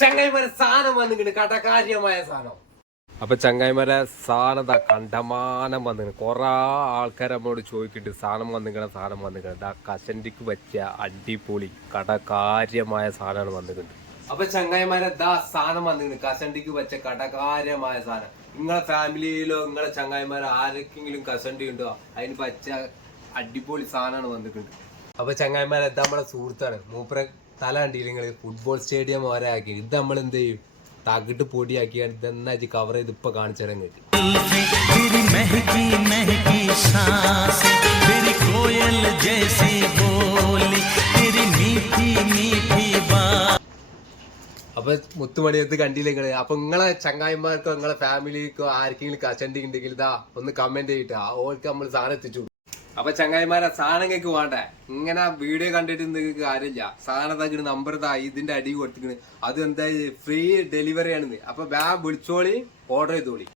ചങ്ങായിമാരെ സാധനം വന്നിട്ട് കടകാര്യമായ സാധനം. അപ്പൊ ചങ്ങായിമാരെ സാധനം കണ്ടമാനം വന്നിട്ട് കൊറേ ആൾക്കാർ നമ്മളോട് ചോദിക്കിട്ട് സാധനം വന്നിക്കണ കസണ്ടിക്ക് വെച്ച അടിപൊളി കടകാര്യമായ സാധനമാണ് വന്നിട്ടുണ്ട്. അപ്പൊ ചങ്ങായിമാരെ സാധനം വന്നിട്ടുണ്ട്, കസണ്ടിക്ക് വെച്ച കടകാര്യമായ സാധനം. നിങ്ങളെ ഫാമിലിയിലോ നിങ്ങളെ ചങ്ങായിമാരോ ആർക്കെങ്കിലും കസണ്ടി ഉണ്ടോ അതിന് പച്ച അടിപൊളി സാധനമാണ് വന്നിട്ടുണ്ട്. അപ്പൊ ചങ്ങായിമാരെ നമ്മളെ സുഹൃത്താണ്, മൂപ്പര തല കണ്ടില്ല നിങ്ങള്, ഫുട്ബോൾ സ്റ്റേഡിയം വരെ ആക്കി. ഇത് നമ്മൾ എന്ത് ചെയ്യും, തകിട്ട് പൊടിയാക്കി ഇതെന്നാച്ച് കവർ ചെയ്ത് ഇപ്പൊ കാണിച്ചു തരാൻ കഴിയും. അപ്പൊ മുത്തുമണിയത്ത് കണ്ടില്ല നിങ്ങള്. അപ്പൊ നിങ്ങളെ ചങ്ങായിമാർക്കോ നിങ്ങളെ ഫാമിലിക്കോ ആർക്കെങ്കിലും കച്ചണ്ടി ഉണ്ടെങ്കിൽ ഇതാ ഒന്ന് കമന്റ് ചെയ്തിട്ടാ ഓർക്ക് നമ്മൾ സാധനം എത്തിച്ചു. അപ്പൊ ചങ്ങായിമാരെ സാധനം നിങ്ങൾക്ക് വേണ്ടേ, ഇങ്ങനെ വീഡിയോ കണ്ടിട്ട് നിങ്ങൾക്ക് കാര്യമില്ല. സാധനം തകിട്ട് നമ്പർ ഇതിന്റെ അടി കൊടുത്തിക്കണ്, അത് എന്താ ഫ്രീ ഡെലിവറി ആണെന്ന്. അപ്പൊ വിളിച്ചോളി, ഓർഡർ ചെയ്തോളി.